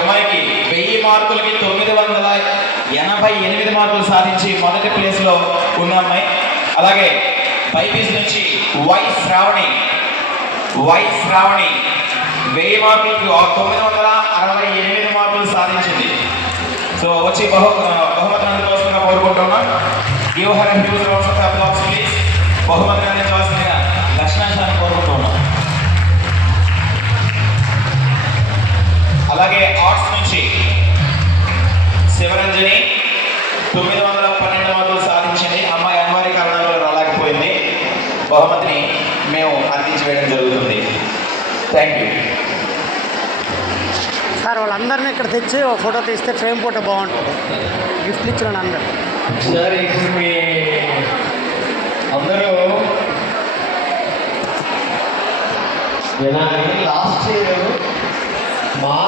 అమ్మాయికి 1000 మార్కులకి 988 మార్కులు సాధించి మొదటి ప్లేస్లో ఉన్న అమ్మాయి. అలాగే బైపీసీ నుంచి వై శ్రావణి 1000 మార్కులకి 968 మార్కులు సాధించింది. సో వచ్చి బహుమతిని అందుకోవాల్సిందిగా కోరుకుంటున్నాం. Give her huge rounds of applause please. బహుమతిని అందించవలసిందిగా లక్ష్మణాన్ని కోరుకుంటున్నాం. అలాగే ఆర్ట్స్ నుంచి శివరంజని 912 మార్కులు సాధించింది. అమ్మాయి అనివార్య కారణాల వల్ల రాలేకపోయింది. బహుమతిని మేము అందించి వేయడం జరుగుతుంది. Thank you sir. వాళ్ళందరినీ ఇక్కడ తెచ్చి ఒక ఫోటో తీస్తే ఫ్రేమ్ ఫోటో బాగుంటుంది. గిఫ్ట్లు ఇచ్చిన అందరు సార్ ఇప్పుడు మీ అందరూ వినాలి. లాస్ట్ ఇయర్ మా